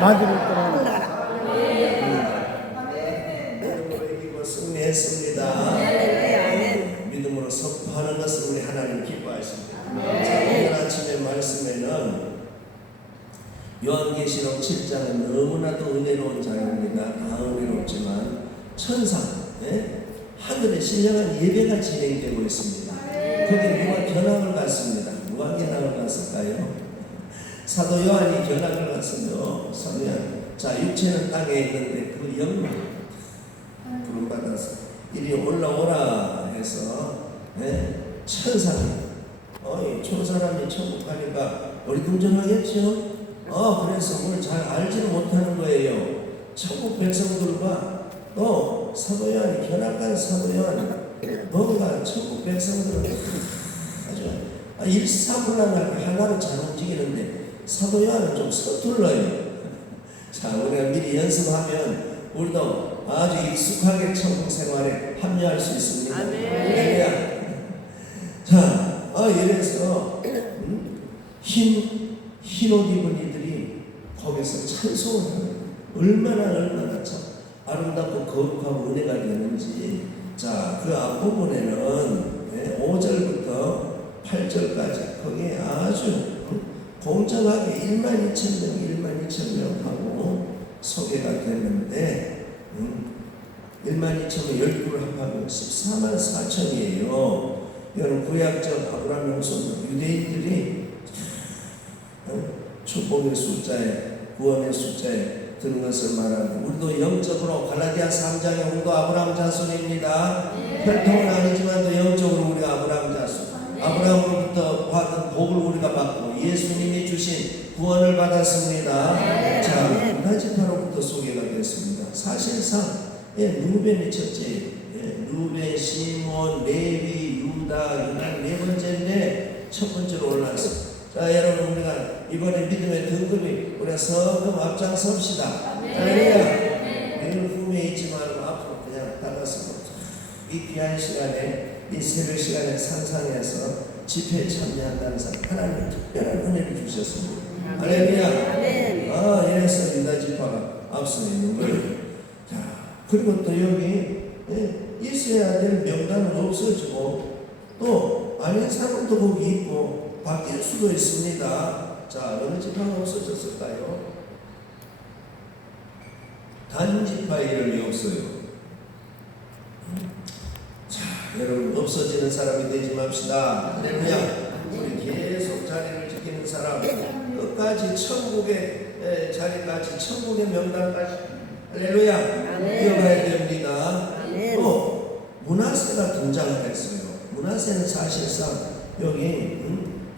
마디를 떠나 이기고 승리했습니다. 믿음으로 선포하는 것을 우리 하나님 기뻐하십니다. 오늘 아침의 말씀에는 요한계시록 7장은 너무나도 은혜로운 장입니다. 다 은혜롭지만 천상, 하늘에 신령한 예배가 진행되고 있습니다. 거기에 누가 견학을 갔습니다. 누가 견학을 갔을까요? 사도 요한이 견학을 갔어요. 사도 요한. 자, 육체는 땅에 있는데 그 영광 부름받아서 이리 올라오라 해서 천상이 천사람이 천국 가니까 어리둥절하겠죠. 그래서 뭘 잘 알지는 못하는 거예요. 천국 백성들과 또 사도 요한이 견학간 사도 요한 뭔가 천국 백성들은 아주 일사불란하게 하나로 잘 움직이는데 사도 요한은 좀 서툴러요. 자, 우리가 미리 연습하면 우리도 아주 익숙하게 천국 생활에 합류할 수 있습니다. 아멘. 자, 이래서 흰옷 입은 이들이 거기서 찬송을 하는 얼마나 참 아름답고 거룩하고 은혜가 되는지. 자, 그 앞부분에는 5절부터 8절까지 거기에 아주 공정하게 12,000명 하고 소개가 됐는데 12,000명 12를 합하면 144,000이에요. 이거는 구약적 아브라함 영손 유대인들이 축복의 숫자에 구원의 숫자에 드는 것을 말하는, 우리도 영적으로 갈라디아 3장의 우리도 아브라함 자손입니다. 혈통은 아니지만 영적으로 우리가 아브라함 자손, 아브라함으로부터 받은 복을 우리가 받고 예수님이 주신 구원을 받았습니다. 자, 유다 지파로부터 소개가 됐습니다. 사실상 루벤의 첫째, 루벤, 시몬, 레위, 유다, 유다 네 번째인데 첫 번째로 올라왔습니다. 자, 여러분, 우리가 이번에 믿음의 등급이 우리가 성금 앞장섭시다. 할렐루야. 늘 후에 있지 말고 앞으로 그냥 따라서 이 귀한 시간에, 이 새벽 시간에 상상해서 집회에 참여한다는 사람 하나님 특별한 은혜를 주셨습니다. 할렐루야. 이래서 유다 지파가 앞서 있는 거예요. 자, 그리고 또 여기 있어야 될 명단은 없어지고 또 아닌 사람도 거기 있고 바뀔 수도 있습니다. 자, 어느 지파가 없어졌을까요? 단지파 이름이 없어요. 자, 여러분, 없어지는 사람이 되지 맙시다. 할렐루야. 우리 계속 자리를 지키는 사람, 끝까지 천국의 자리까지, 천국의 명단까지, 할렐루야, 이어가야 됩니다. 또 므낫세가 등장을 했어요. 므낫세는 사실상 여기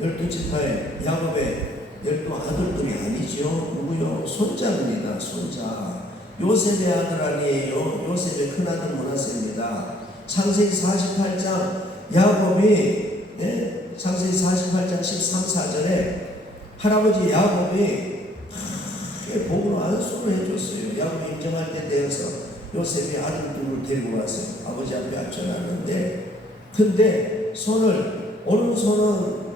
12지파의 야곱의 12 아들들이 아니죠. 누구요? 손자입니다. 손자. 요셉의 아들 아니에요. 요셉의 큰아들 므낫세입니다. 창세기 48장 야곱이 창세기 48장 13, 4절에 할아버지 야곱이 복으로 안수를 해줬어요. 야곱이 임정할 때 되어서 요셉이 아들들을 데리고 왔어요. 아버지 앞에 앉혀놨는데, 근데 오른손은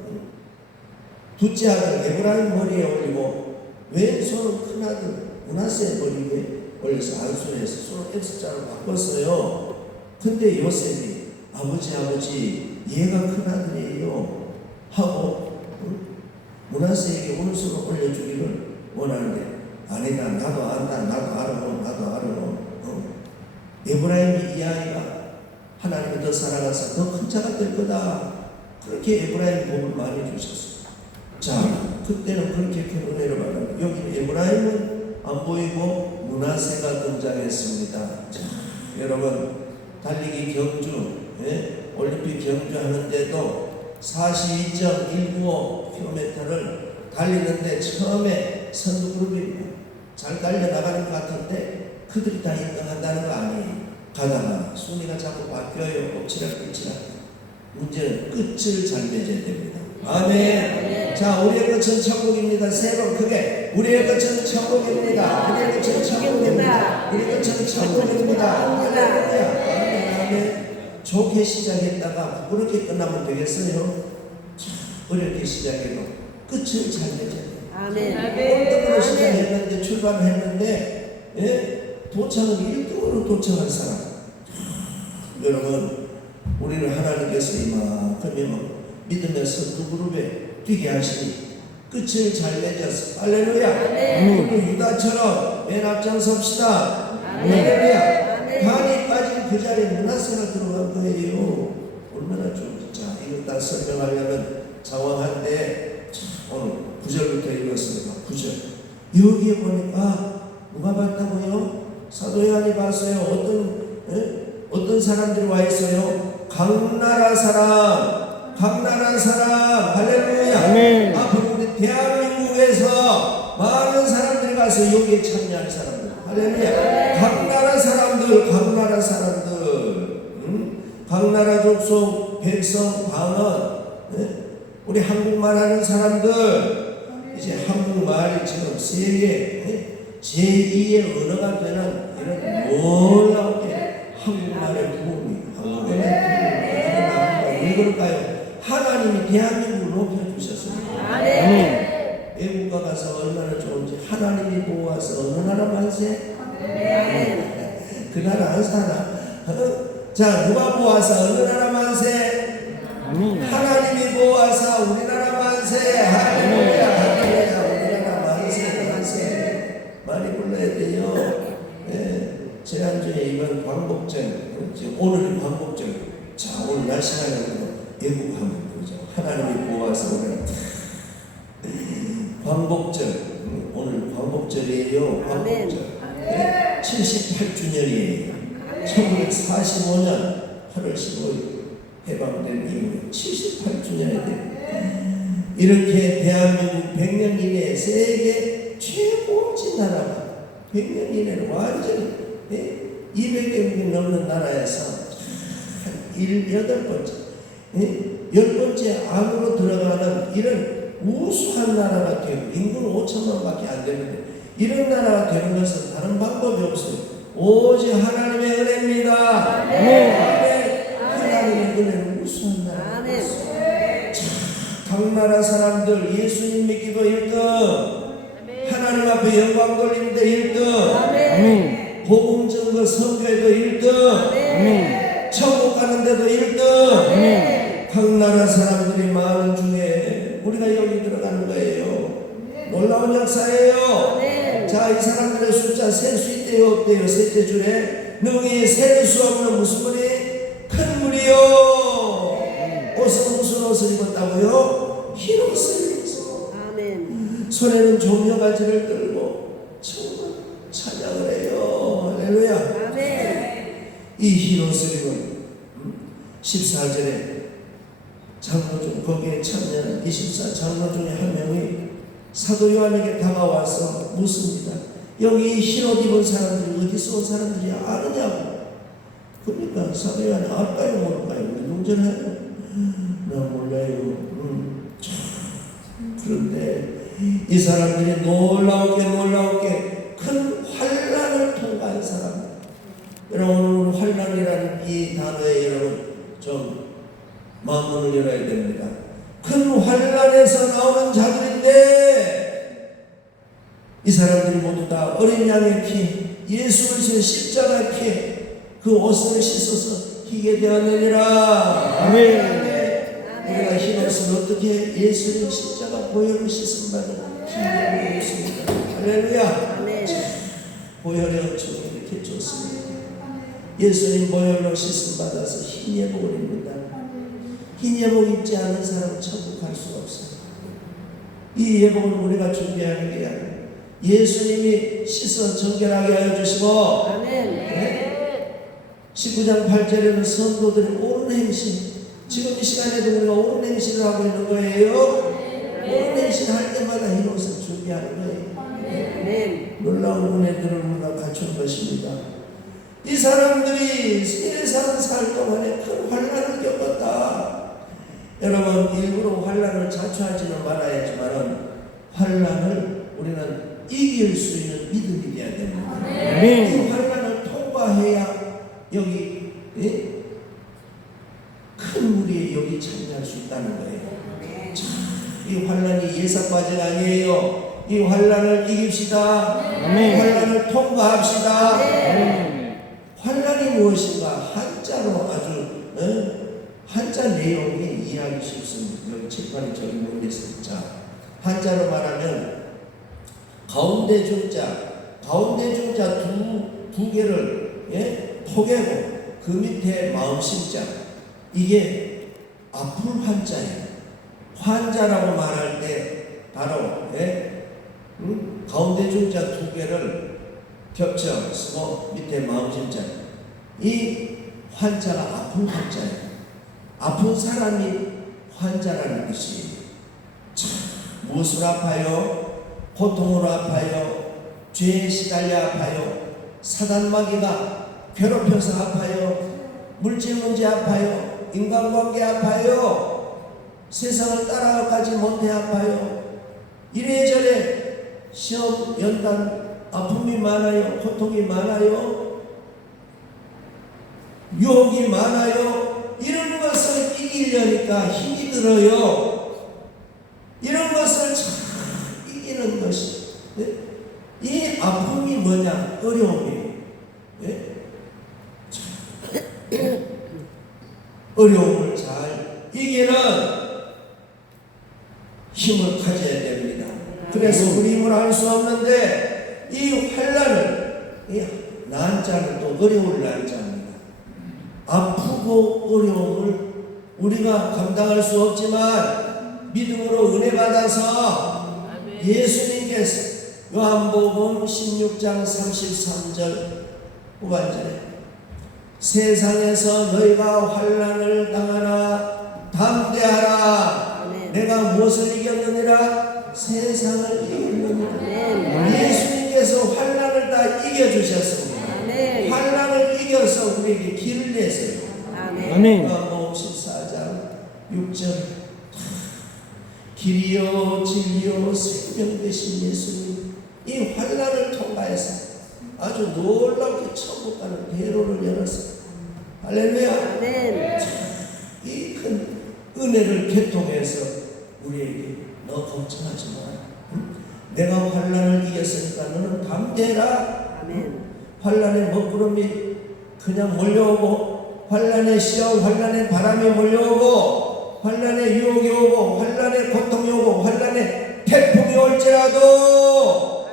둘째 아들 에브라임 머리에 올리고 왼손은 큰아들 므낫세 머리에 올려서 안수해서 손을 X자로 바꿨어요. 근데 요셉이 아버지 얘가 큰아들이에요 하고 므낫세에게 오른손을 올려주기를 원하는데, 아니다, 나도 안다, 나도 알아. 에브라임이 이 아이가 하나님을 더 사랑해서 더 큰 자가 될 거다. 그렇게 에브라임 복을 많이 주셨어요. 자, 그때는 그렇게 큰 은혜를 받았는데 여기 에브라임은 안 보이고 므낫세가 등장했습니다. 자, 여러분, 달리기 경주, 올림픽 경주 하는데도 42.195km를 달리는데 처음에 선두그룹이 잘 달려나가는 것 같은데 그들이 다 1등 한다는 거 아니에요. 가다가 순위가 자꾸 바뀌어요. 엎치락뒤치락. 문제는 끝을 잘 맺어야 됩니다. 아멘. 자, 우리의 끝은 천국입니다. 세 번 크게. 우리의 끝은 천국입니다. 우리의 끝은 천국입니다. 우리의 끝은 천국입니다. 할렐루야. 아멘. 좋게 시작했다가 부끄럽게 끝나면 되겠어요? 어렵게 시작해도 끝을 잘 맺어야 돼요. 아멘. 꼴등으로 시작했는데 출발했는데 도착은 1등으로 도착한 사람. 여러분 우리를 하나님께서 이만큼 믿음의 선두 그룹에 뛰게 하시니 끝을 잘 맺었어. 할렐루야. 우리 유다처럼 맨 앞장섭시다. 할렐루야. 간이 빠진 그 자리에 문하세가 들어간 거예요. 얼마나 좋은지. 자, 이거 다 설명하려면 장황한데 오늘 9절부터 읽었습니다. 9절. 여기에 보니까 누가 봤다고요? 사도 요한이 봤어요. 어떤 사람들이 와 있어요? 각나라 사람, 할렐루야. 아멘. 그런데 대한민국에서 많은 사람들이 가서 여기에 참여한 사람들, 할렐루야. 각나라 사람들, 각나라 족속, 백성, 방언, 우리 한국말 하는 사람들, 이제 한국말이 지금 세계 제2의 언어가 되는 이런 놀라운 한국말의 부흥이, 왜 그럴까요? 하나님이 대한민국을 높여주셨습니다. 외국가 가서 얼마나 좋은지. 하나님이 보아서 어느 나라 만세? 그 나라 안 사나? 자, 누가 보아서 어느 나라 만세? 하나님이 보아서 우리나라 만세. 할렐루야. 우리나라 만세. 많이 불러야 돼요. 지난주에 이번 광복절, 오늘이 광복절. 자, 오늘 날씨가 예고하면 그죠. 하나님이 보아서 우리나라 광복절. 오늘 광복절이에요. 광복절. 78주년이에요. 1945년 8월 15일 해방된 이후에 78주년이 돼요. 이렇게 대한민국 100년 이내에 세계 최고지 나라가 100년 이내는 완전히 200개국이 넘는 나라에서 한 8번째 10번째 안으로 들어가는 이런 우수한 나라가 되고 인구는 5천만밖에 안 되는데 이런 나라가 되는 것은 다른 방법이 없어요. 오직 하나님의 은혜입니다. 하나님의 은혜는 우수한 나라. 각 나라 사람들 예수님 믿기도 1등, 하나님 앞에 영광 돌리는데 1등, 복음 전거 선교에도 1등, 천국 가는데도 1등. 각 나라 사람들이 많은 중에 우리가 여기 들어가는 거예요. 놀라운 역사예요. 자, 이 사람들의 숫자 셀 수 있대요, 없대요? 셋째 줄에 능히 셀 수 없는 무슨 물이? 큰 물이요. 옷은 무슨 옷을 입었다고요? 흰 옷을 입었어. 손에는 종려가지를 들고 정말 찬양을 해요. 할렐루야. 이 흰 옷을 입은 14절에 장로 중 거기에 참여하는 24 장로 중에 한 명이 사도 요한에게 다가와서 묻습니다. 여기 흰 옷 입은 사람들이 어디서 온 사람들이 아느냐고. 그러니까 사도 요한이 알까요 모를까요? 우리 농전해요. 나 몰라요. 그런데 이 사람들이 놀라우게 큰 환난을 통과한 사람. 여러분, 환난이라는 이 단어에 여러분 좀 마음문을 열어야 됩니다. 큰 환난에서 나오는 자들인데 이 사람들이 모두 다 어린 양의 피, 예수 그리스도의 십자가의 피, 그 옷을 씻어서 희게 되었느니라. 아멘. 우리가 흰 옷을 어떻게 예수님 십자가 보혈로 씻음 받은 희게 되었습니다. 할렐루야. 보혈의 은총이 이렇게 좋습니다. 예수님 보혈로 씻음 받아서 흰 예복을 입는다. 흰 예복 입지 않은 사람은 천국 갈 수가 없어요. 이 예복을 우리가 준비하는 게 아니에요. 예수님이 씻어 정결하게 하여 주시고, 19장 8절에는 성도들의 옳은 행실, 지금 이 시간에도 우리가 옳은 행실을 하고 있는 거예요. 옳은 행실 할 때마다 흰 옷을 준비하는 거예요. 놀라운 은혜들을 우리가 갖춘 것입니다. 이 사람들이 세상 살 동안에 큰 환난을 겪었다. 여러분, 일부러 환난을 자초하지는 말아야지만 환난을 우리는 이길 수 있는 믿음이 되어야 됩니다. 이 환난을 통과해야 여기 큰 물이 여기 참여할 수 있다는 거예요. 자, 이 환란이 예사과정 아니에요. 이 환란을 이깁시다. 환란을 통과합시다. 환란이 무엇인가? 한자로 아주 한자 내용이 이해하기 쉽습니다. 여기 칠판에 저기 몰렸어요. 자, 한자로 말하면 가운데 중자 두 개를 토개고 그 밑에 마음심자, 이게 아픈 환자예요. 환자라고 말할 때 바로 가운데 중자 두 개를 겹쳐 쓰고 밑에 마음심자, 이 환자가 아픈 환자예요. 아픈 사람이 환자라는 것이 참 무엇으로 아파요? 고통으로 아파요. 죄에 시달려 아파요. 사단마귀가 괴롭혀서 아파요. 물질 문제 아파요. 인간관계 아파요. 세상을 따라가지 못해 아파요. 이래저래 시험, 연단, 아픔이 많아요. 고통이 많아요. 유혹이 많아요. 이런 것을 이기려니까 힘이 들어요. 이런 것을 참 이기는 것이, 이 아픔이 뭐냐? 어려움이에요. 어려움을 잘 이기는 힘을 가져야 됩니다. 그래서 우리 힘으로 할 수 없는데 이 환란을, 이 난자는 또 어려울 난자입니다. 아프고 어려움을 우리가 감당할 수 없지만 믿음으로 은혜 받아서 예수님께서 요한복음 16장 33절 후반절에 세상에서 너희가 환난을 당하나 담대하라. 내가 무엇을 이겼느니라? 세상을 이겼느니라. 예수님께서 환난을 다 이겨주셨습니다. 환난을 이겨서 우리에게 길을 내세요. 요한복음 14장 6절 길이요 진리요 생명 되신 예수님, 이 환난을 통과해서 아주 놀랍게 천국 가는 대로를 열었어요. 할렐루야. 이 큰 은혜를 개통해서 우리에게 너 걱정하지 마. 내가 환난을 이겼으니까 너는 담대해라. 환난의 먹구름이 그냥 몰려오고, 환난의 시험, 환난의 바람이 몰려오고, 환난의 유혹이 오고, 환난의 고통이 오고, 환난의 태풍이 올지라도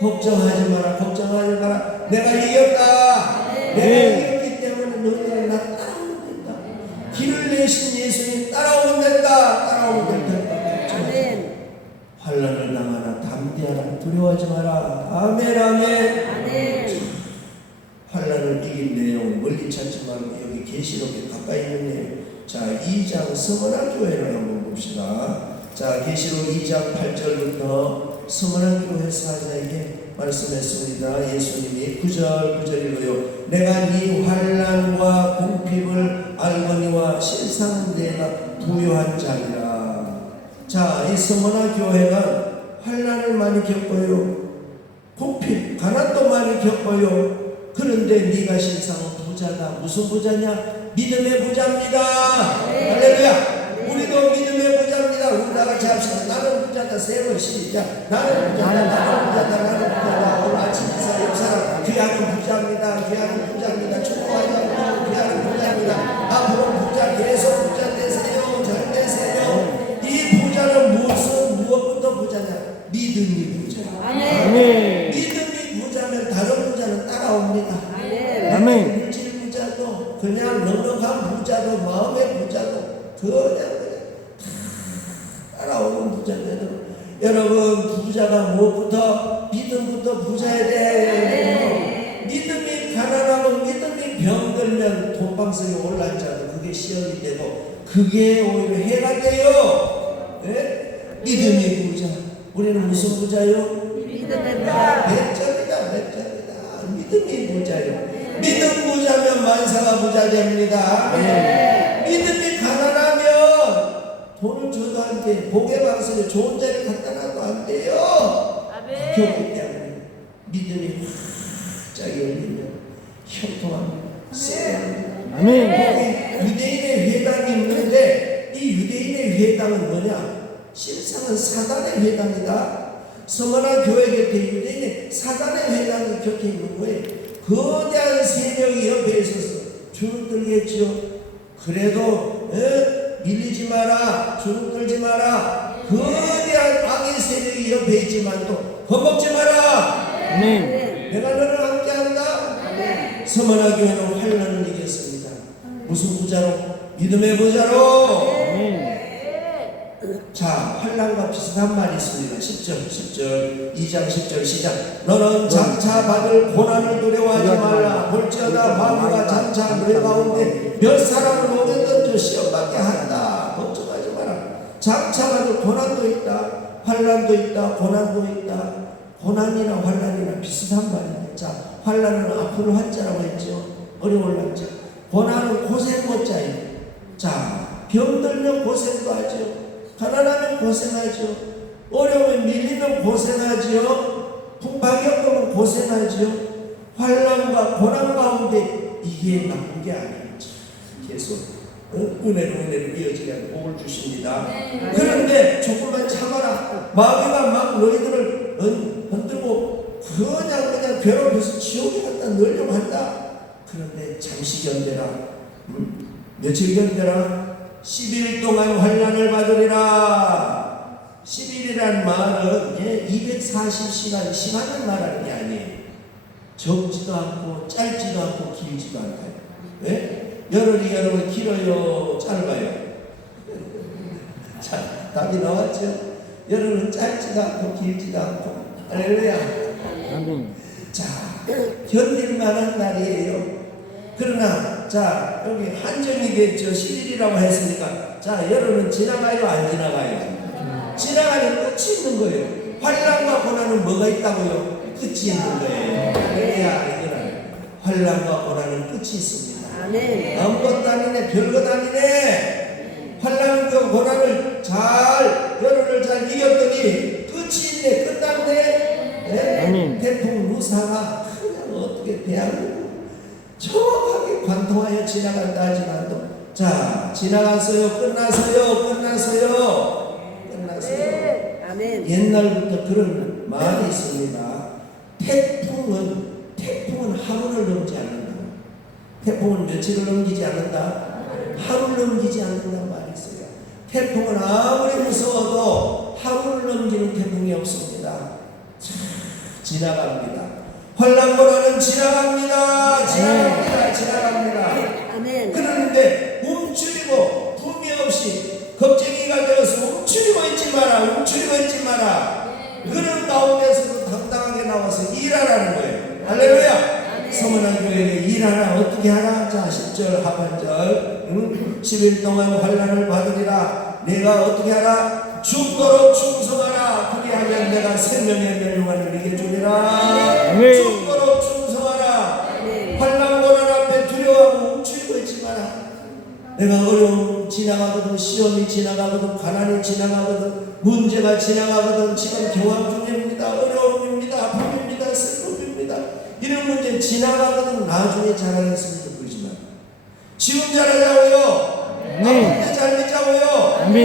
걱정하지 마라. 걱정하지 마라. 내가 이겼다. 내가 이겼기 때문에 너희들은 나 따라오면 된다. 길을 내신 예수님 따라오면 된다. 따라오면 된다. 환난을 당하나 담대하라. 두려워하지 마라. 아멘. 아멘. 환난을 이긴 내용 멀리 찾지 말고 여기 계시록에 가까이 있는 내용. 자, 2장 서머나 교회를 한번 봅시다. 자, 계시록 2장 8절부터 서머나 교회 사자에게 말씀했습니다. 예수님이 9절이고요. 내가 네 환난과 궁핍을 알거니와 실상 내가 부요한 자니라. 자, 이 서머나 교회는 환난을 많이 겪어요. 궁핍, 가난도 많이 겪어요. 그런데 네가 실상 부자다. 무슨 부자냐? 믿음의 부자입니다. 할렐루야. 우리도 믿음의 부자입니다. 우리 다 같이 합시다. 나는 부자다. 세 번 시작. 나는 부자다. 나는 부자다. 나는 부자다. 오늘 아침 인사 역사랑 귀하는 부자입니다. 귀하는 부자입니다. 축복하지 않고 귀하는 부자입니다. 앞으로 부자 계속 부자 되세요. 잘 되세요. 이 부자는 무엇부터 부자냐? 믿음이 부자예요. 아멘. 믿음이 부자면 다른 부자는 따라옵니다. 아멘. 물질 부자도 그냥 넉넉한 부자도 마음의 부자도 그냥 따라오는 부자거든. 여러분, 부자가 무엇부터? 믿음부터 부자야 돼. 믿음이 가난하면, 믿음이 병들면 돈방석에 올라앉아도 그게 시험이 되고 그게 오히려 해가 돼요. 네? 믿음이 부자. 우리는 무슨 부자요? 믿음의 부자. 백절이다. 믿음이 부자요. 믿음 부자면 만사가 부자 됩니다. 믿음이 가난하면 돈을 줘도 안 돼. 복의 방석에 좋은 자리 갖다 놔도 안 돼요. 그렇기 때문에 믿음이 활짝 열리면 형통합니다. 거기 유대인의 회당이 있는데 이 유대인의 회당은 뭐냐? 실상은 사단의 회당이다. 서머나 교회 곁에 유대인의 사단의 회당이 곁에 있는 거예요. 거대한 세력이 옆에 있어서 주눅 들겠죠. 그래도 밀리지 마라, 주눅 들지 마라. 거대한 악의 세력이 옆에 있지만도 겁먹지 마라. 내가 너를 함께한다. 서머나 교회는 환난을 이겼습니다. 무슨 부자로? 믿음의 부자로. 자, 환난과 비슷한 말이 있습니다. 10절 2장 10절 시작. 너는 장차 받을 고난을 두려워하지 말라. 볼지어다 마귀가 장차 너희 가운데 몇 사람을 목에 던져 시험 받게 한다. 걱정하지 마라. 장차 받을 고난도 있다, 환난도 있다, 고난도 있다. 고난이나 환난이나 비슷한 말입니다. 자, 환난은 앞으로 한자라고 했죠. 어려울 한자. 고난은 고생 못자예요. 자, 병들면 고생도 하죠. 가난하면 고생하죠. 어려우면 밀리면 고생하죠. 풍파 겪으면 고생하죠. 환난과 고난 가운데 이게 나쁜 게 아니에요. 계속 은혜로 이어지게 복을 주십니다. 그런데 조금만 참아라. 마귀가 막 너희들을 흔들고 그냥 괴롭혀서 지옥에 갖다 넣으려고 한다. 그런데 잠시 견뎌라. 며칠 견뎌라. 10일 동안 환난을 받으리라. 10일이란 말은 240시간 시간을 말하는 게 아니에요. 적지도 않고 짧지도 않고 길지도 않다. 네? 열흘이 길어요, 짧아요? 자, 답이 나왔죠? 열흘은 짧지도 않고 길지도 않고. 할렐루야. 자, 견딜 만한 날이에요. 그러나 자, 여기 한정이 됐죠. 10일이라고 했으니까 자, 열흘은 지나가요, 안 지나가요? 지나가는 끝이 있는 거예요. 환난과 고난은 뭐가 있다고요? 끝이 있는 거예요. 할렐루야. 환난과 고난은 끝이 있습니다. 아무것도 아니네, 별것 아니네. 환난과 고난을 잘, 열흘을 잘 이겼더니 끝이 있네, 끝났네. 네? 태풍 루사가 그냥 어떻게 대한민국 정확하게 관통하여 지나간다 하지만도 자, 지나갔어요, 끝났어요. 옛날부터 그런 말이 있습니다. 태풍은 하루를 넘지 않는다. 태풍은 며칠을 넘기지 않는다. 하루를 넘기지 않는다는 말이 있어요. 태풍은 아무리 무서워도 하루를 넘기는 태풍이 없습니다. 자, 지나갑니다. 환난 고난은 지나갑니다. 그런데 움츠리고 품이 없이 겁쟁이가 되어서 움츠리고 있지 마라. 그런 가운데서도 당당하게 나와서 일하라는 거예요. 할렐루야. 서문한 교회에 일하라. 어떻게 하라? 자, 10절 하반절 10일 동안 환난을 받으리라. 내가 어떻게 하라? 죽도록 충성하라. 그리하면 내가 생명의 멸류관을 이게 주리라. 죽도록 충성하라. 환난 고난 앞에 두려워하고 움츠리고 있지 마라. 내가 어려움 지나가거든, 시험이 지나가거든, 가난이 지나가거든, 문제가 지나가거든, 지금 경험 중입니다. 어려움입니다. 아픔입니다. 슬픔입니다. 이런 문제 지나가거든. 나중에 잘하겠습니다. 그러지만 지금 잘하자고요. 아플 때 잘 믿자고요.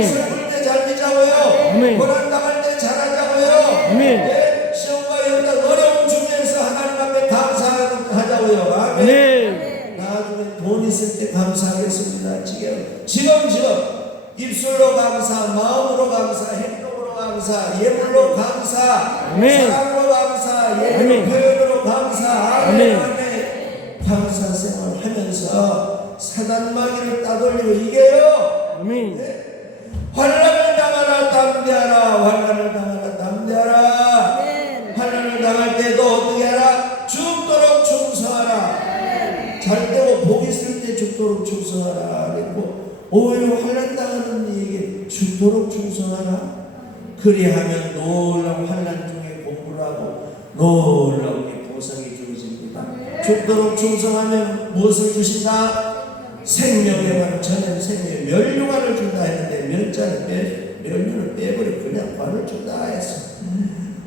슬플 때 잘 믿자고요. 고난 당할 때 잘하자고요. 네? 시험과 연단 어려움 중에서 하나님 앞에 감사하자고요. 아멘. 나중에 돈 있을 때 감사하겠습니다. 지금 입술로 감사, 마음으로 감사, 행동으로 감사, 예물로 감사, 사랑으로 감사, 예물 표현으로 감사. 아멘. 감사 생활 하면서 사단 마귀를 따돌리고 이겨요. 네? 환난을 당하라 담대하라. 환난을 당할 때도 어떻게 하라? 죽도록 충성하라. 잘 되고 복 있을 때 죽도록 충성하라. 그리고 오히려 환난 당하는 이에게 죽도록 충성하라. 그리하면 놀라운 환난 중에 공부를 하고 놀라운 보상이 주어집니다. 죽도록 충성하면 무엇을 주신다? 생명의 관, 전엔 생명의 멸류관을 준다 했는데 멸류를 빼버리고 그냥 관을 준다 했어.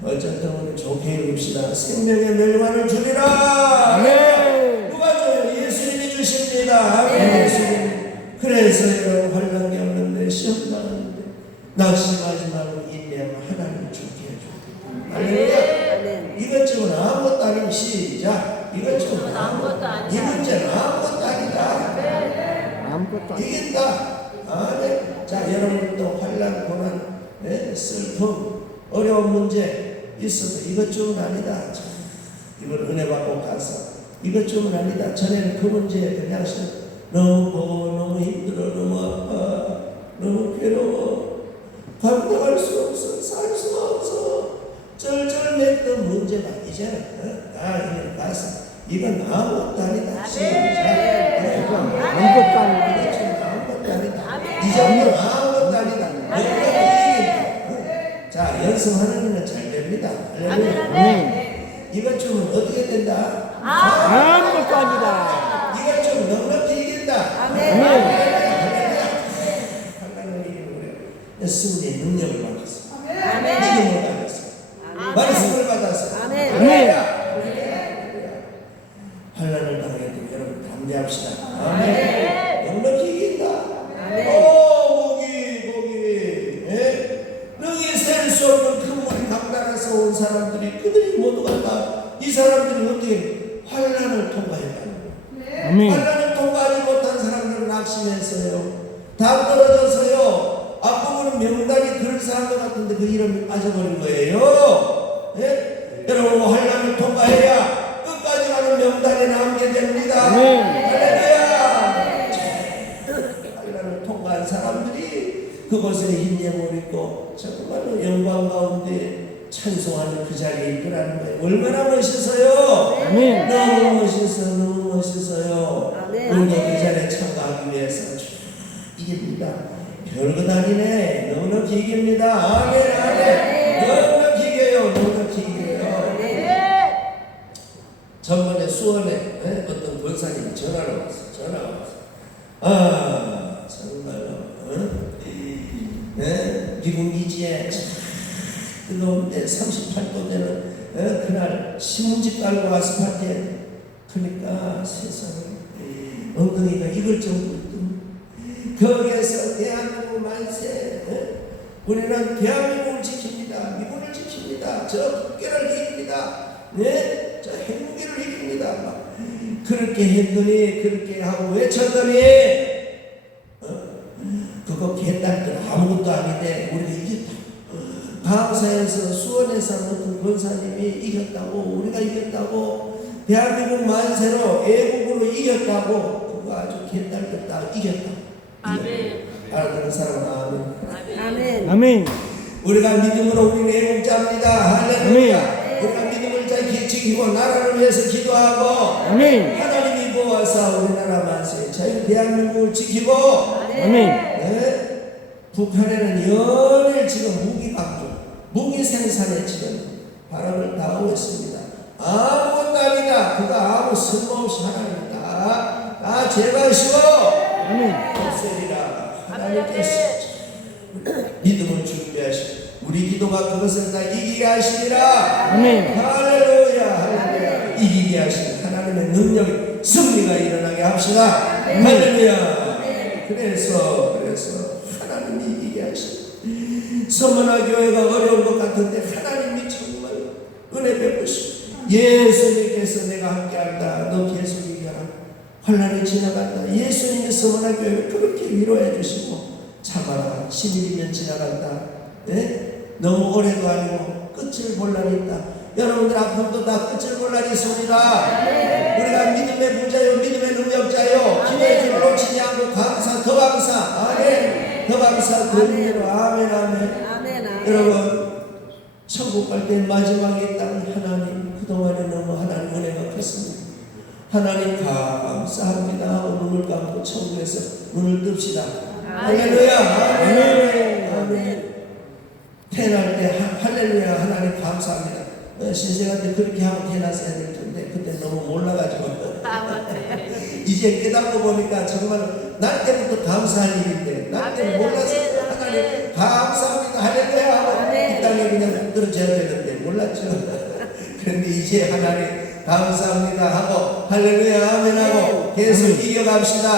어쨌든 오늘 좋게 읽읍시다. 생명의 멸류관을 주리라. 누가 줘요? 예수님이 주십니다. 예수님. 그래서 여러분 환난이 없는데 시험 당하는데 낙심하지 말고 환란, 고난, 슬픔, 어려운 문제 있어도 이것쯤은 아니다. 이걸 은혜 받고 가서 이것쯤은 아니다. 전에는 그 문제에 그냥 너무 보고 너무 힘들어, 너무 아파, 너무 괴로워, 감당할 수 없어, 살 수 없어, 쩔쩔맸던 문제가 이제는 이제 가서 이건 아무것도 아니다. 아무것도 아니다. 이제는 아무것도 아니다. 자, 연습하는 일은 잘 됩니다. 이것 좀 어떻게 된다? 아무것도 아니다. 이것 좀 넉넉히 이긴다. 예수님의 능력을 받았어. 믿음을 받았어. 말씀을 받았어. 환난을 당해도 여러분 담대합시다. 넉넉히 이긴다. 목이 능히 셀 수 없는 큰 물이 강단에서 온 사람들이 그들이 모두가 다 이 사람들이 어떻게 환난을 통과했다는 거예요. 환난을 통과하지 못한 사람들은 낙심했어요. 다 떨어져서요. 앞부분은 명단이 그럴싸한 것 같은데 그 이름이 빠져버린 거예요. 여러분 환난을 통과해야 끝까지 가는 명단에 남게 됩니다. 할렐루야. 환난을 통과한 사람들이 그곳에 흰 예물을 입고 정말로 영광 가운데 찬송하는 그 자리에 있더라는 거예요. 얼마나 멋있어요. 너무 멋있어요. 너무 멋있어요. 우리도 그 자리에 참가하기 위해서 이깁니다. 별것 아니네. 넉넉히 이깁니다. 아멘. 넉넉히 이겨요. 넉넉히 이겨요. 전번에 수원에 어떤 권사님이 전화가 왔어. 정말로 미국 기지에 뜨거운데 38도 되는 그날 신문지 깔고 아스팔트에 그러니까 세상에 엉덩이가 익을 정도로 거기에서 대한민국 만세. 우리는 대한민국을 지킵니다. 미국을 지킵니다. 저 국계를 이깁니다. 저 핵무기를 이깁니다. 막 그렇게 했더니 그렇게 하고 외쳤더니 그거 개딸들 아무것도 아닌데 우리가 이겼다. 감사해서 수원에서 어떤 권사님이 이겼다고, 우리가 이겼다고, 대한민국 만세로 애국으로 이겼다고, 그거 아주 개딸들 다 이겼다. 알아듣는 사람은 아멘. 우리가 믿음으로 우리는 애국자입니다. 할렐루야. 우리가 믿음을 잘 지키고 나라를 위해서 기도하고 하나님이 보아서 우리나라 만세 자유 대한민국을 지키고 북한에는 연일 지금 무기 강조, 무기 생산에 지금 바람을 다하고 있습니다. 아무것도 아니다. 그거 아무 쓸모없이 하나님이다. 다 제발시오. 없애리라. 하나님께서 믿음을 준비하시고 우리 기도가 그것을 다 이기게 하시리라. 할렐루야. 할렐루야. 이기게 하시는 하나님의 능력이 승리가 일어나게 합시다. 할렐루야. 그래서 하나님이 이기게 하시고 서문화 교회가 어려운 것 같은데 하나님이 정말 은혜 베푸시고 예수님께서 내가 함께한다. 너 계속 이겨라. 환난이 지나간다. 예수님이 서문화 교회를 그렇게 위로해 주시고 참아라. 11년 지나간다. 너무 오래도 아니고 끝을 볼 날이 있다. 여러분들 앞으로도 다 끝을 볼 날이 있습니다. 우리가 믿음의 부자요, 믿음의 능력자요, 기도의 줄 놓치지 않고 감사, 더 감사, 아멘, 더 감사, 더 믿음으로 아멘. 여러분, 천국 갈 때 마지막에 있다는 하나님, 그동안에 너무 하나님 은혜가 컸습니다. 하나님 감사합니다 하고 눈을 감고 천국에서 눈을 뜹시다. 할렐루야. 아멘. 태어날 때 할렐루야 하나님 감사합니다. 신생한테 그렇게 하고 태어났어야 될 텐데 그때 너무 몰라가지고 이제 깨닫고 보니까 정말 날 때부터 감사할 일인데 날 때는 몰라서 하나님 감사합니다 할렐루야 하고 이 땅에 그냥 떨어져야 되는데 몰랐죠. 그런데 이제 하나님 감사합니다 하고 할렐루야 아멘 하고 계속 이겨갑시다.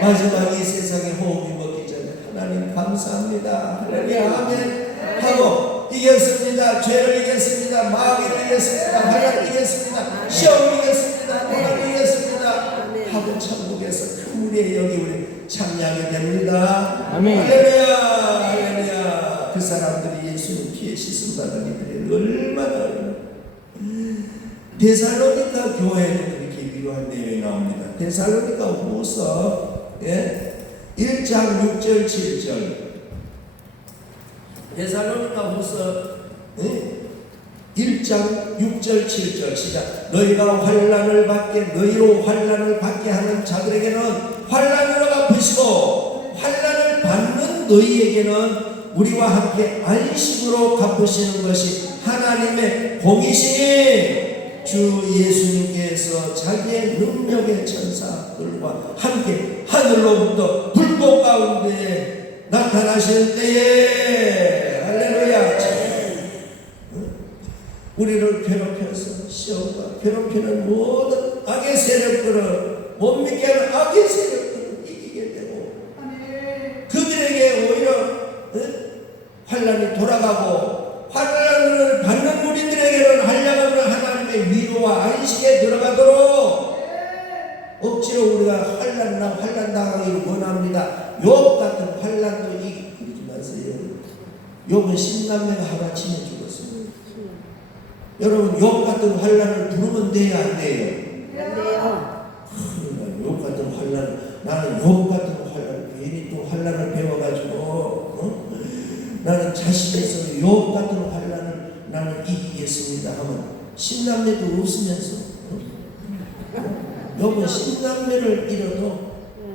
마지막 이 세상에 호흡이 먹기 전에 하나님 감사합니다 할렐루야 아멘 하고 이겼습니다. 죄를 이겼습니다. 마귀를 이겼습니다. 하나님 이겼습니다. 시험을 이겼습니다. 고난을 이겼습니다 하고 천국에서 큰 무리에 여기 우리 참 승리하게 됩니다. 아멘. 할렐루야, 할렐루야. 그 사람들이 예수님 피에 씻음받은 이들이 얼마나 데살로니가 교회는 그렇게 위로한 내용이 나옵니다. 데살로니가 후서 1장 6절 7절. 데살로니가 후서 1장 6절 7절 시작. 너희가 환난을 받게 너희로 환난을 받게 하는 자들에게는 환난으로 갚으시고 환난을 받는 너희에게는 우리와 함께 안식으로 갚으시는 것이 하나님의 공이시니 주 예수님께서 자기의 능력의 천사들과 함께 하늘로부터 불꽃 가운데 나타나실 때에 할렐루야. 우리를 괴롭혀서 시험과 괴롭히는 모든 악의 세력들을 못 믿게 하는 악의 세력들을 이기게 되고 그들에게 오히려 환난이 돌아가고 환난을 받는 우리들에게는 한량없는 하나님의 위로와 안식에 들어가도록 억지로 우리가 환난 당하기를 원합니다. 욥 같은 환난도 이기고 그러지 마세요. 욥은 10남매가 하루아침에 죽었어요. 여러분 욥 같은 환난을 부르면 돼요, 안 돼요? 욥 같은 환난, 나는 욥 같은 환난 괜히 또 환난을 배워가지고 나는 자신에서 욥 같은 환난을 나는 이기겠습니다 하면 10남매도 없으면서 욥은 10남매를 잃어도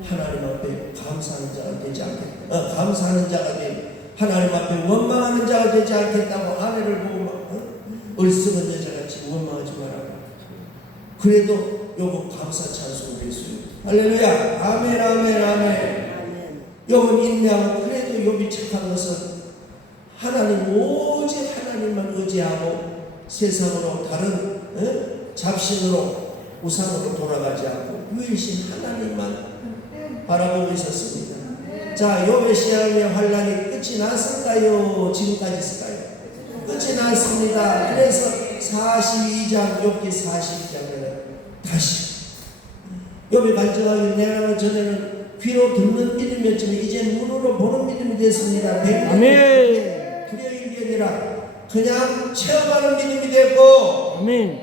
하나님 앞에 감사하는 자가 되지 않겠다. 감사하는 자가 되 하나님 앞에 원망하는 자가 되지 않겠다고 아내를 보고 얼썩은 여자같이 원망하지 말라고. 그래도 욥은 감사 찬송을 했어요. 할렐루야. 아멘 아멘 아멘. 욥은 인내하고 그래도 욥이 착한 것은 하나님 오직 하나님만 의지하고 세상으로 다른 잡신으로 우상으로 돌아가지 않고 유일신 하나님만 바라보고 있었습니다. 자, 욥의 시험의 환난이 끝이 났을까요? 지금까지 있을까요? 끝이 났습니다. 그래서 42장 욥기 40장에는 다시 욥이 간증하기 내가 전에는 귀로 듣는 믿음이었지만 이제 눈으로 보는 믿음이 됐습니다. 아멘. 아니라 그냥 체험하는 믿음이 됐고 아멘.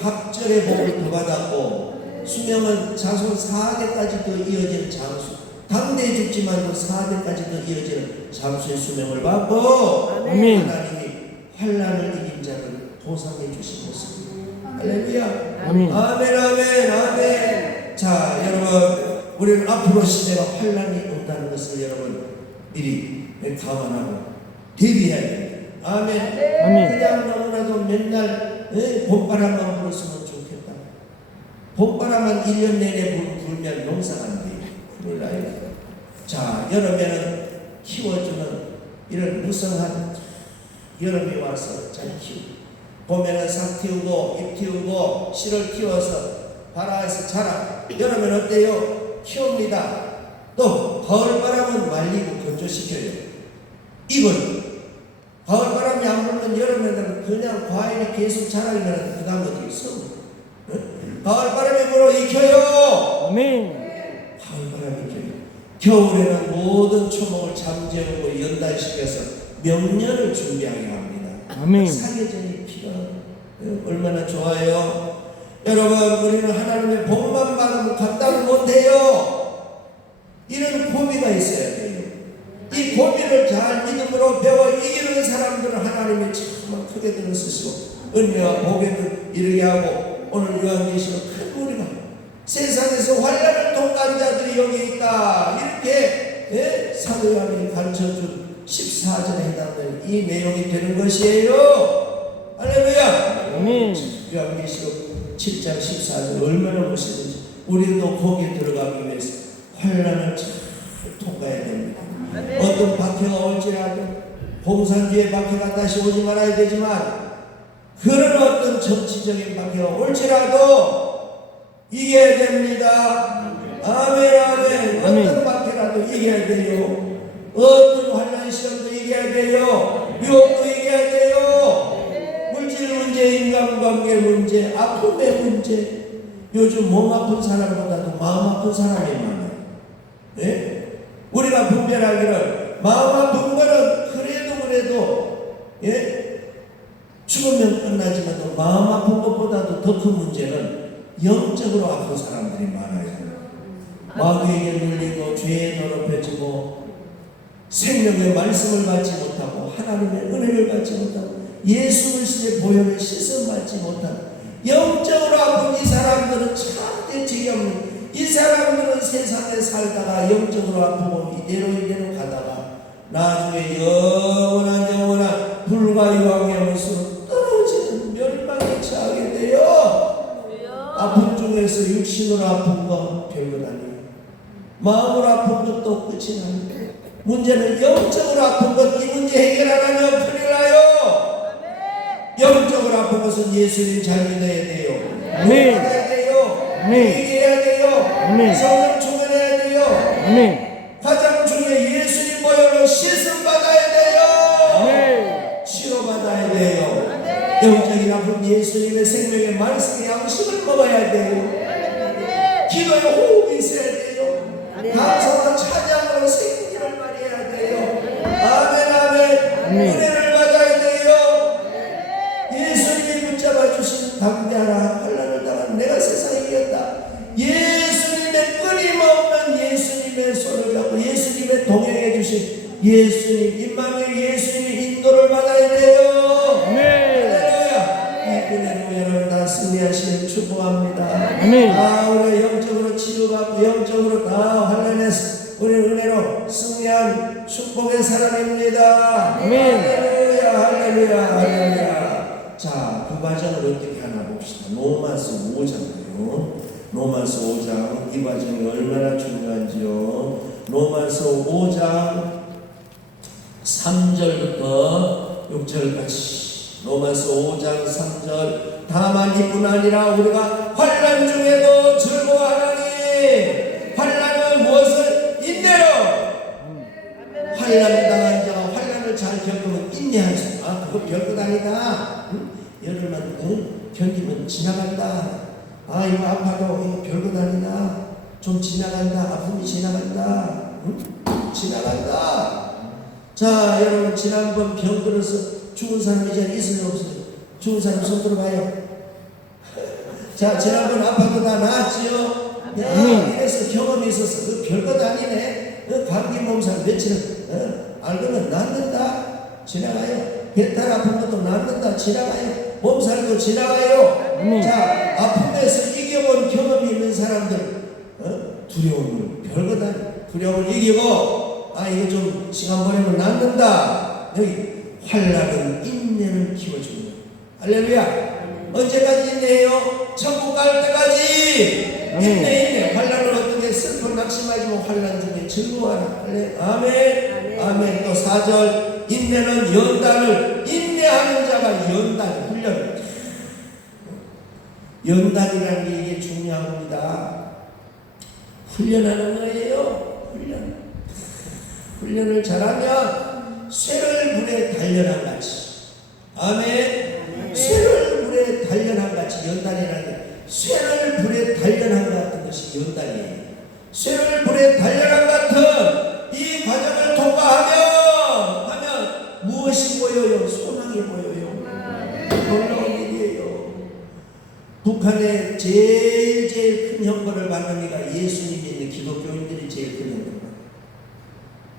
갑절의 복을 더 받았고 수명은 자손 4대까지 더 이어지는 장수 당대에 죽지만 4대까지 더 이어지는 장수의 수명을 받고 아멘. 하나님이 환난을 이긴 자를 보상해 주신 모습입니다. 할렐루야. 아멘. 아멘 아멘 아멘. 자 여러분 우리는 앞으로 시대가 환난이 온다는 것을 여러분 미리 감안하고 대비해야 됩니다. 아멘. 아멘. 그냥 너무나도 맨날 봄바람만 불었으면 좋겠다. 봄바람만 1년 내내 불면 농사가 안 돼요. 큰일 나요. 자, 여름에는 키워주는 이런 무성한 여름이 와서 잘 키우고 봄에는 싹 틔우고 잎 틔우고 씨를 키워서 발아에서 자라. 여름에는 어때요? 키웁니다. 또 가을바람은 말리고 건조시켜요. 이건 가을바람이 안 불면 여름에는 그냥 과일이 계속 자라면 그 다음 어떻게 써? 가을바람이 불어 익혀요. 아멘. 가을바람이 익혀요. 겨울에는 모든 초목을 잠재우고 연단시켜서 명년을 준비하게 합니다. 아멘. 사계절이 피가 얼마나 좋아요. 여러분 우리는 하나님의 복만 받으면 감당 못해요. 이런 고비가 있어야 돼요. 이 고비를 잘 믿음으로 배워 이기는 사람들은 하나님이 정말 크게 들어쓰시고 은혜와 복에 이르게 하고 오늘 요한계시록 큰 우리가 세상에서 환난을 통과한 자들이 여기 있다 이렇게 사도 요한이 가르쳐준 14절에 해당되는 이 내용이 되는 것이에요. 할렐루야. 아멘. 요한계시록 7장 14절 얼마나 멋있는지 우리도 거기에 들어가기 위해서 환난을 잘 통과해야 됩니다. 어떤 박해가 올지라도 공산주의 박해가 다시 오지 말아야 되지만 그런 어떤 정치적인 박해가 올지라도 이겨야 됩니다. 아멘 아멘. 어떤 박해라도 이겨야 돼요. 어떤 환난 시험도 이겨야 돼요. 유혹도 이겨야 돼요. 물질 문제, 인간관계 문제, 아픔의 문제. 요즘 몸 아픈 사람보다도 마음 아픈 사람이 많아요. 네? 분별하기를 마음 아픈 거는 그래도 죽으면 끝나지만 마음 아픈 것보다도 더 큰 문제는 영적으로 아픈 사람들이 많아요. 마귀에게 눌리고 죄에 더럽혀지고 생명의 말씀을 받지 못하고 하나님의 은혜를 받지 못하고 예수 그리스도의 보혈을 씻음 받지 못하고 영적으로 아픈 이 사람들은 참 대책이 없는, 이 사람들은 세상에 살다가 영적으로 아프고 이대로 가다가 나중에 영원한 불과 유황의 못으로 떨어지는 멸망에 처하게 돼요. 아픔 중에서 육신으로 아픈 거 별것 아니에요. 마음으로 아픈 것도 끝이 나는데 문제는 영적으로 아픈 것, 이 문제 해결 안 하면 큰일 나요. 영적으로 아픈 것은 예수님 잘 믿어야 돼요. 받아야 돼요. 회개해야 돼요. 성령 충만해야 돼요. 가장 중요해 예수님 보혈로 씻음 받아야 돼요. 치료받아야 돼요. 영적인 아픔 예수님의 생명의 말씀의 양식을 먹어야 돼요. 기도의 호흡이 있어야 돼요. 감사와 찬양으로 생기를 말해야 돼요. 아멘. 은혜를 받아야 돼요. 예수님이 붙잡아 주신 담대하라 환난을 당한 내가 세상에 이겼다. 예수님의 끊임없는 예수님의 손을 잡고 예수님의 동행해 주신 예수님 임마누엘 예수님의 인도를 받아야 돼요. 할렐루야. 이 은혜로 여러분 다 승리하시길 축복합니다. 우리 영적으로 치유받고 영적으로 다 환난해서 우리 은혜로 승리한 축복의 사람입니다. 할렐루야. 자, 그 과정을 어떻게 하나 봅시다. 로마서 5장이요. 로마서 5장 이 과정이 얼마나 중요한지요. 로마서 5장 3절부터 6절까지. 로마서 5장 3절 다만 이뿐 아니라 우리가 환난 중에도 즐거워하나니 환난은 무엇을 인내로 환난 당한 자가 환난을 잘 겪으면 인내할 수. 그거 별것 아니다. 여름만 견디면 지나간다. 이거 아파도 이거 별것 아니다. 좀 지나간다. 아픔이 지나간다. 지나간다. 자, 여러분 지난번 병 들어서 죽은 사람 이제 있어요 없어요? 죽은 사람 손 들어봐요. 자, 지난번 아파도 다 나았지요? 이래서 경험이 있어서 그 별것 아니네. 감기 몸살 며칠은 알고는 낫는다. 지나가요. 배탈 아픈 것도 낫는다. 지나가요. 몸살도 지나가요. 자, 아픔에서 이겨본 경험이 있는 사람들 두려움을 별것 아니 두려움을 이기고 이거 좀 시간 보내면 낫는다. 여기 환난은 인내를 키워줍니다. 할렐루야. 언제까지 인내해요? 천국 갈 때까지. 인내. 환난을 어떻게 슬퍼 낙심하지만 환난 중에 즐거워하라. 아멘. 또 4절 인내는 연단을 인내하는 자가 훈련. 연단이라는 게 이게 중요합니다. 훈련하는 거예요. 훈련을 잘하면 쇠를 물에 단련한 같이. 아멘. 쇠를 물에 단련한 같이 연단이라는 게 쇠를 물에 단련한 것 같은 것이 연단이에요. 쇠를 물에 단련한 같은 이 과정을 통과하면 무엇이 보여요? 소망이 보여요. 놀라운 일이에요. 북한의 제일 큰 형벌을 받는 이가 예수님이 있는 기독교인들이 제일 큰 형벌을 받아요.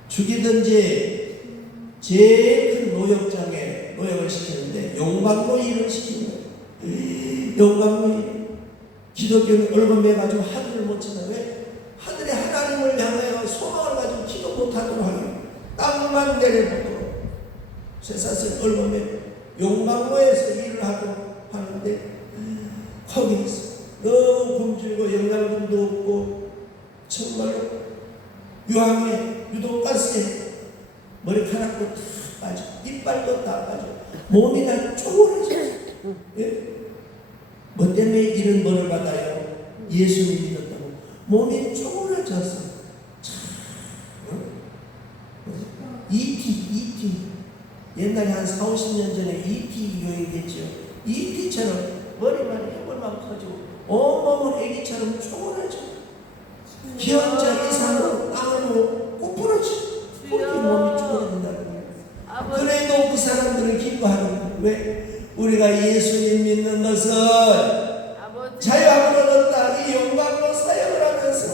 죽이든지 제일 큰 노역장에 노역을 시키는데 용광로일을 시키는 거예요. 용광로일. 기독교는 얼굴 매가지고 하늘을 못 치나. 왜? 하늘에 하나님을 향하여 소망을 가지고 기도 못하도록 하요. 땅만 내려보도록. 쇠사슬 얼굴 매 용광로에서 일을 하는데 거기서 너무 굶주리고 영양분도 없고 정말로 유황에 유독가스에 머리카락도 다 빠져, 이빨도 다 빠져, 몸이 다 쪼그라졌어. 뭐 때문에 이런 벌을 받아요? 예수님 믿었다고 몸이 쪼그라졌어. E.T. 옛날에 한 4, 50년 전에 E.T. 유행했죠. E.T.처럼 머리만 해볼만 커지고 온몸은 애기처럼 쪼그라져. 기원자 이상으로 땅으로 꼭 부러져. 사람들은 기뻐하는 거예요. 왜? 우리가 예수님 믿는 것은 자유함을 얻었다. 이 영광으로 사역을 하면서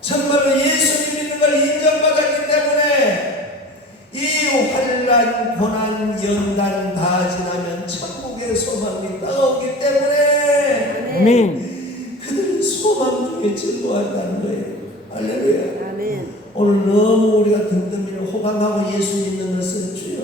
정말로 예수님 믿는 걸 인정받았기 때문에 이 환난, 고난, 연단 다 지나면 천국의 소망이 따오기 때문에 아멘. 그들은 소망 중에 즐거워한다는 거예요. 할렐루야. 아멘. 오늘 너무 우리가 든든히를 호강하고 예수 믿는 것은 주여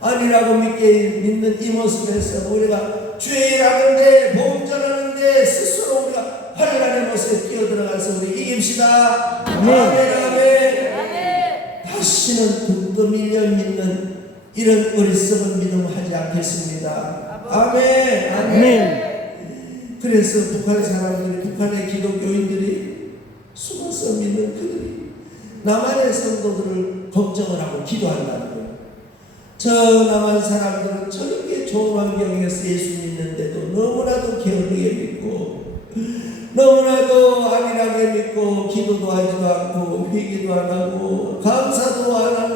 아니라고 믿는 이 모습에서 우리가 주의 일하는데 복음 전하는데 스스로 우리가 환난의 모습에 뛰어들어가서 우리 이깁시다. 아멘. 아멘. 다시는 든든 밀려 믿는 이런 어리석은 믿음 하지 않겠습니다. 아멘. 아멘. 그래서 북한 사람들이, 북한의 기독교인들이 숨어서 믿는 그들이 남한의 성도들을 걱정을 하고 기도한다는 거예요. 저 남한 사람들은 저렇게 좋은 환경에서 예수 믿는데도 너무나도 게으르게 믿고 너무나도 안일하게 믿고 기도도 하지도 않고 회개도 안 하고 감사도 안 하고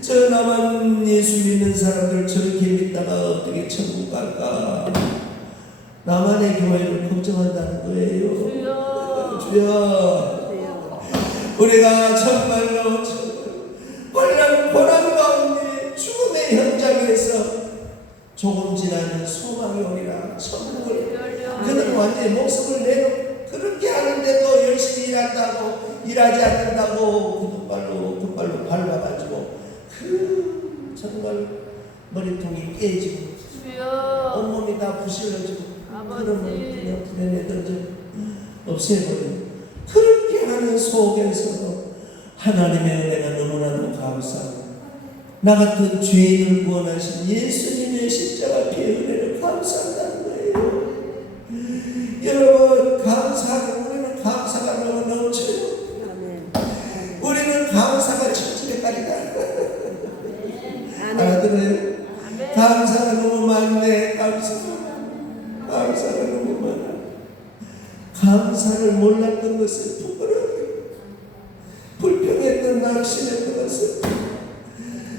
저 남한 예수 믿는 사람들 저렇게 믿다가 어떻게 천국 갈까? 남한의 교회를 걱정한다는 거예요. 주여, 우리가 정말로 환난 고난 가운데 죽음의 현장에서 조금 지나면 소망이 오리라. 천국을 그들은 완전히 목숨을 내놓고 그렇게 하는데도 열심히 일한다고 일하지 않는다고 그 발로 밟아가지고 그 정말 머리통이 깨지고 온몸이 다 부실러지고 그러면 그냥 불에 던져 없애버리고 그렇게 하는 속에서도 하나님의 은혜가 너무나도 감사하고 나 같은 죄인을 구원하신 예수님의 십자가 피의 은혜를 감사한다는 거예요. 여러분 감사하고 우리는 감사가 너무 넘쳐요. 우리는 감사가 천지배까지다. 알아들어요? 감사가 너무 많네. 감사가 너무 많아. 감사를 몰랐던 것을 부끄러워요. 불평했던 낙심했던 것을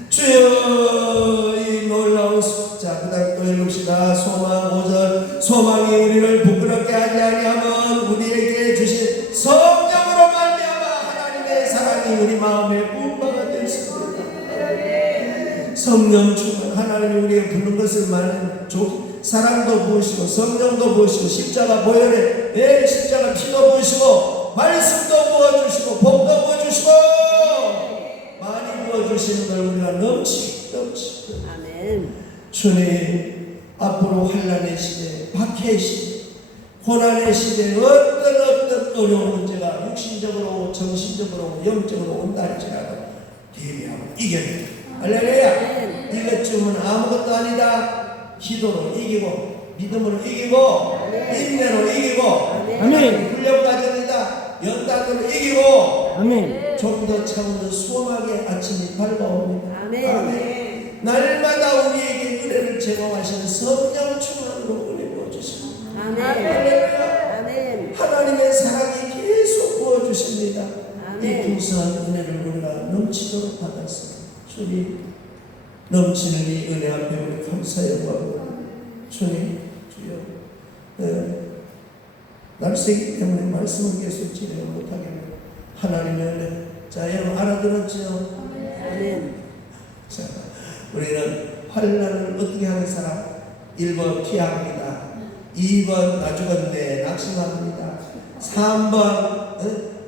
주여 이 놀라운 숫자 그 다음 또 읽읍시다. 소망 5절 소망이 우리를 부끄럽게 하지 아니하면 우리에게 주신 성령으로 말미암아 하나님의 사랑이 우리 마음에 분바가 되었습니다. 성령 충만 하나님이 우리에게 부른 것을 말하는 사랑도 부으시고 성령도 부으시고 십자가 보혈에 내 십자가 피도 부으시고 말씀도 부어주시고 복도 부어주시고 많이 부어주시는 걸 우리가 넘치고 아멘. 주님 앞으로 환난의 시대 박해의 시대 고난의 시대에 어떤 어려운 문제가 육신적으로 정신적으로 영적으로 온다 할지라도 대비하고 이겨내. 할렐루야. 이것쯤은 아무것도 아니다. 기도로 이기고 믿음으로 이기고 인내로 이기고 아멘. 훈련 과정이다. 연단으로 이기고 아멘. 좀 더 차오는 수험하게 아침이 밝아옵니다. 아멘. 날마다 우리에게 은혜를 제공하시는 성령 충만으로 은혜 부어주시고 아멘. 하나님의 사랑이 계속 부어주십니다. 이 아멘. 풍성한 은혜를 우리가 넘치도록 받았습니다. 주님 넘치는 이 은혜 앞에 우리 감사해 구하고 주님 주여 날새기 때문에 말씀을 계속 진행 못하게 하나님의 은혜 자 여러분 알아들었죠? 아멘. 자 우리는 환난을 어떻게 하는 사람 1번 피합니다. 2번 나 죽었네 낙심합니다. 3번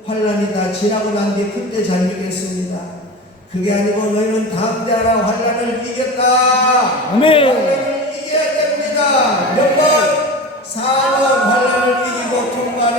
환난이다 지나고 난 뒤에 그때 잘 믿겠습니다. 그게 아니고 너희는 담대하라 환난을 이겼다. 아멘. 환난을 이겨야 됩니다. 몇 번? 4번